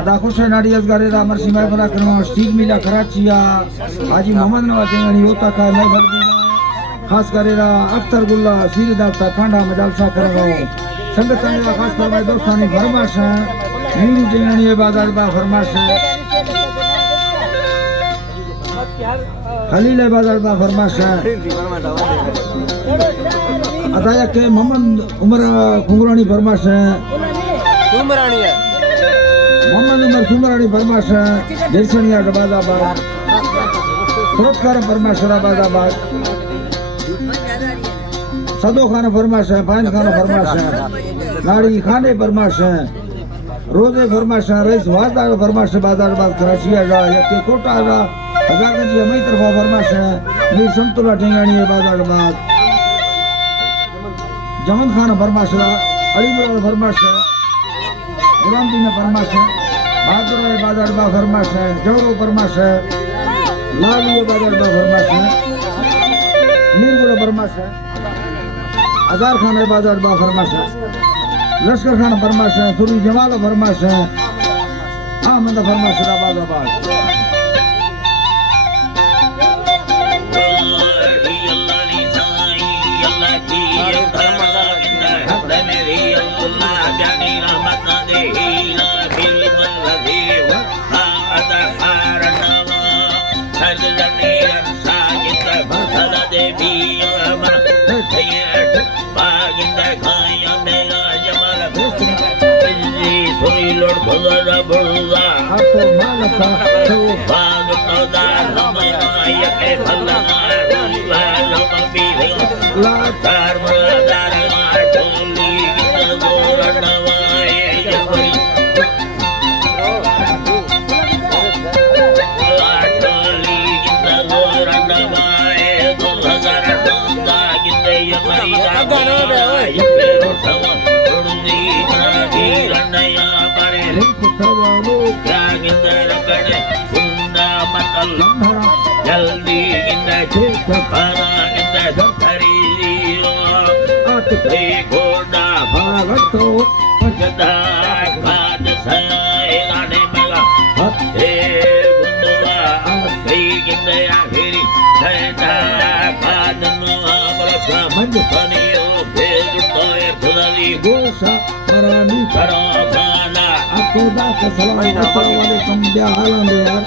अदा हुसैन आडियस गारे दा मरसी में बना करवा स्टीक मिला कराचिया हाजी मोहम्मद नवाज ने होता का मैं भरदी खास करे रा अख्तर गुल्ला सीरदा ता कांडा में जलसा करवा संगत ने खास कर भाई दोस्तानी फरमाइश है नीरू जिंगणी ये बाजार बा फरमाइश है खलील बाजार बा फरमाइश है अदाया के मोहम्मद उमर कुंगरानी फरमाइश है सुमरानी है मोहम्मद उमर सुमरानी फरमाइश है जैसनिया बाजाबाद पुरस्कार फरमाइश बाजाबाद सदो खान फरमाइश है फाइन खान फरमाइश है नाड़ी खाने फरमाइश है रोजे फरमाइश है रईस वादा फरमाइश बाजार बात कराचिया जा या के कोटा जा हजार के जी मई तरफा फरमाइश है नी संतुला ढेंगानी बाजार बात जमन खान फरमाइश है अलीपुर फरमाइश है गुलाम दीन फरमाइश है बहादुर बाजार बा फरमाइश है जौरो फरमाइश है लालू बाजार बा फरमाइश है नीरगुल फरमाइश है हजार खान बाजार बा फरमाइश है लश्कर खान फरमाइश है सुरी जमाल फरमाइश है अहमद फरमाइश बाजाबाद Lord Bhagara Bhagara Ato Malaka Bhagata Ramaya Yake Bhalana Lala Bhiri Latar Madara Matuli Gitagoranava Yakuri Latuli Gitagoranava Yakuri Gitagoranava Yakuri जल्दी घोड़ा भागतो जदा खाद सयाने मगा हे गुंदवा कई गिंदया फिरी सदा खाद नो बरसा मंद बनियो भेज तो खुदाली गोसा परानी करो खाना आपको दास सलाम अस्सलामुअलैकुम क्या हाल है यार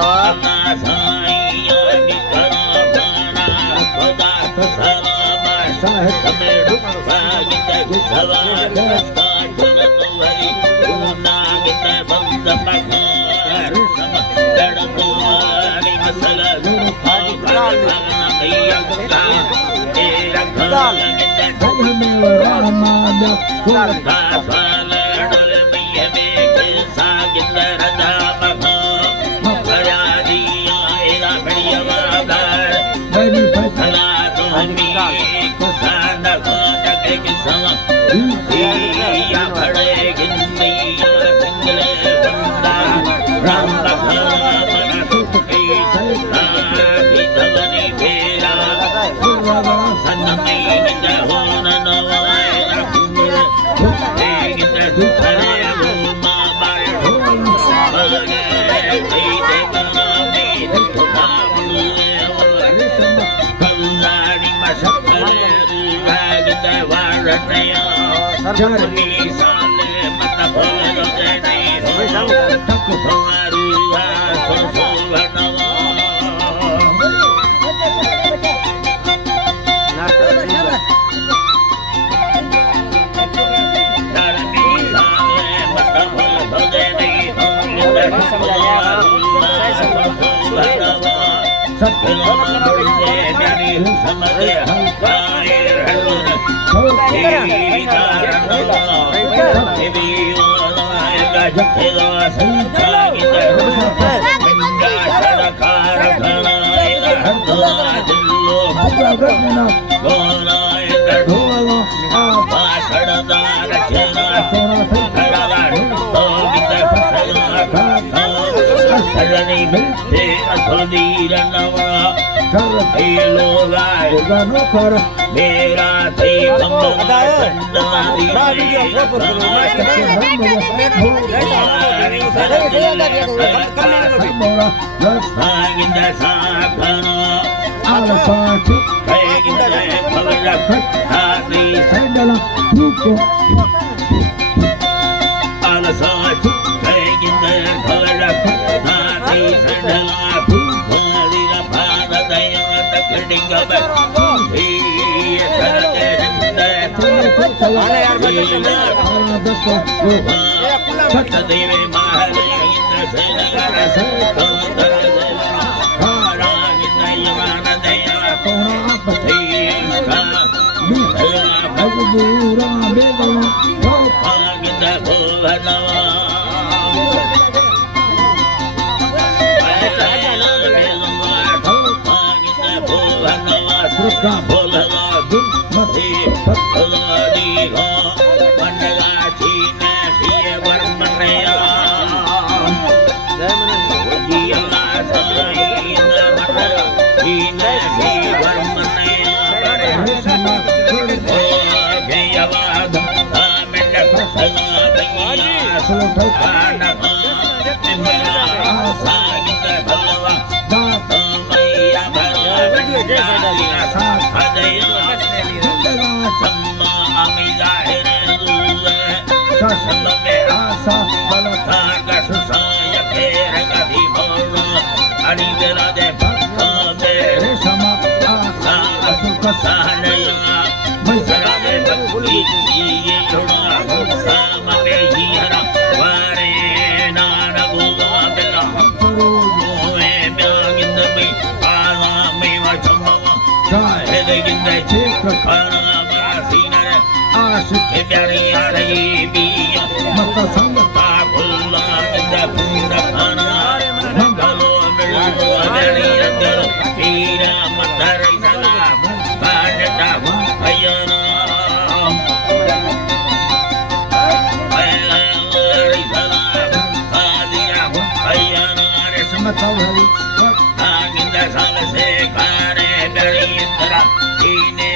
अल्लाह साईं निकरो खाना खुदा सलाम साहब हमें रुपा गिंदे गुसवा दस्ता जुलत वरी ना गिंदे बंद पकार सम लड़तो वाली मसला हाय खाना भैया का तेरा खाना गिंदे हमें रहमान खुदा सालड़ भैया में सागिंद रजा बखो मफरादी आएगा बढ़िया वादार बनी फला तो हमी कुसान खोज के समा या बड़े गिंदिया सिंगले बंदा राम बखा बना सुखी सल्ला की तवनी फेरा सन्नमी निज होना नवाए रखुर हुक्के गिंद दुखरे रूमा बाय आगे कई देवना में दुखा बुले कल्लाड़ी मशक्करे गिंद वारतया जर्नी साले मत भोलो जनी हो तक भवारू सो सो बनवा मिलते असुदीर नवा શરત થયેલો ગાય ભોગાનો ખર મેરાથી ખંભમાં ચંદારી મોરા લસ ભાગીંદ સાખનો આલસાઠી ભાગીંદ ભગલખ હાથી સેંડલ ભૂકો આલસાઠી ભાગીંદ ભગલખ હાથી સંડલા ભૂખોલીર ભારદય તકડિંગ ભી સરતે છઠ દેવે મહાલે ઇન્દ્ર સેનગર સતોદર ભારાગિંદ યુવાન દયા પથૈસ્કા ભગબુરા બેગવા ભાગિંદ ભુવનવા ભાગિંદ ભુવનવા સુખા ભોલવા દુમતી ભલાદી હો મંડલાથી ને સિય વર્મનયા જીયલા સાઈ મંડલા જીને સિય વર્મનયા જયવાદ આમેન્ડ ફસલા બૈયા આનક નિમલા સાગિત ભલવા દાત મૈયા ભલા હદયા सम्मा अमिलाहिर ससमे આશા थाग सुसाय फेर गधि भोग अनिदरा दे भक्ते રેશમા આશા અસુખ सहनया मैसरा दे भक्ति ये जुड़ा साम में जीहरा वारे नान भूवा बिला मोए ब्यागिंद में आला में वचमवा જાય हेदगिंद છેક खाना मासीनर આશિક प्यारी आ रही बिया મત સંગ भुल्ला इंद पूर खाना मंगलो मिलो अगणी रंगल हीरा मतर सला बाडटा भयना सला आदिया भयना रे સમતાવરી आगिंद साल से कारे गणी इंद्रा ईने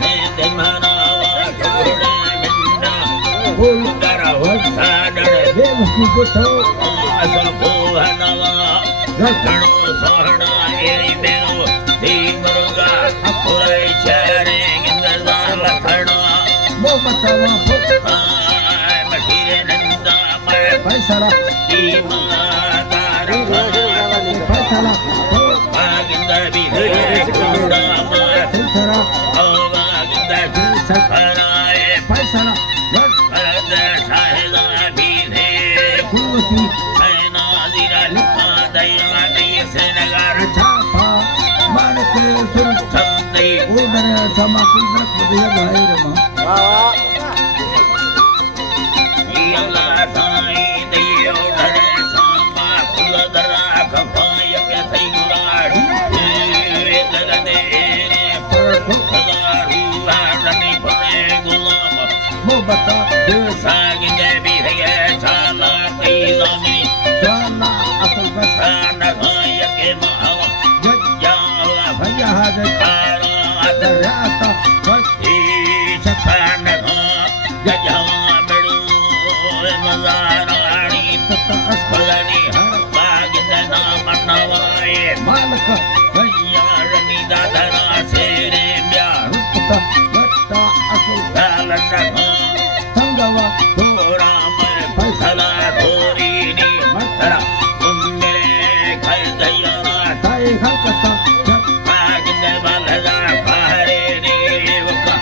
से दिमनावा छोड़ा मिंदा બોલ उदर साडर દેવકી ગોઠો असर भुवनवा घणो सोहणा एरी बेनो धी मुरुगा पुरै चारे गिंदजा लखणा બહુ મતાવા आय मठीरे नंदा मय પૈસાલા दीमा तार પૈસાલા भागिंद विधे कुड़ा मय પૈસાલા भागिंद सखराए પૈસાલા पद शाहदा विधे કુવતી सैना दिरा लिखा दया दय से नगर છાપા માણકે સુર संदे ઉદરે સમાપી નસ્બદિય ગાયરમાં यला साई दयो धरे सामा फुल दरा खपाय के थई गुराड गगदे पर फुदारू आरनी फले गुलाम બહુ બતા દેવ सागिंद बिरगे छाला कैलामी સાલા અસલ બસ सान खाय के महावा जाला ભૈયા હાજર खारा દર્યાતા બસ छखान खा गजवा बड़ू मजाराणी તત અસ फलनी हर बागिंद नाम नवाए માલક भैयारनी दादरा से रे ब्याह રૂપતા વટ્ટા અસલ कालन खा સંગવા थोड़ा मैं फसला थोरी नी मथरा कुंडले घर गया તાઈ હકતા જગ बागिंद बलगा फारे रे वका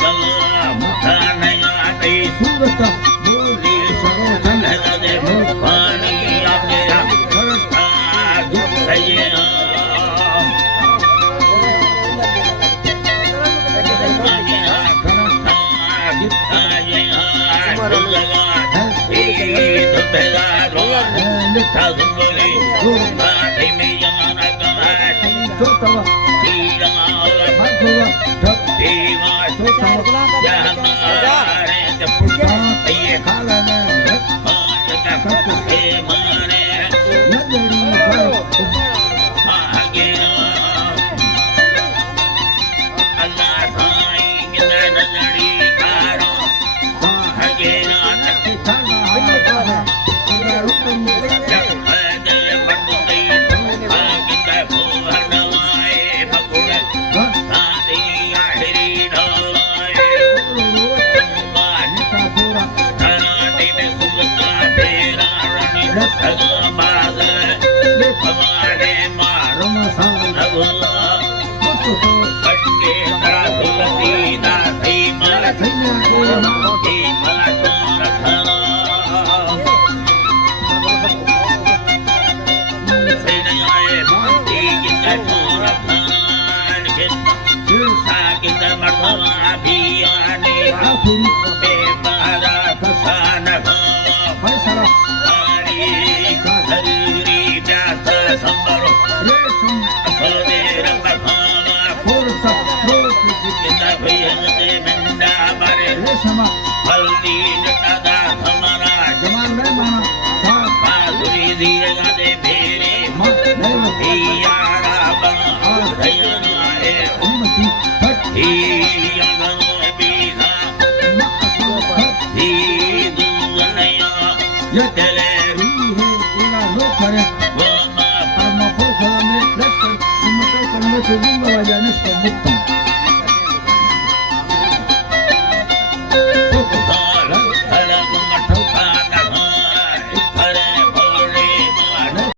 चला मुठा नया दई સુરત બોલી સરોજન नजर मुखानी अपना કરતા सैया ચોતવા ભાગવા ઢગ ખાલાને નજરી કરો Segunda vaya en esto,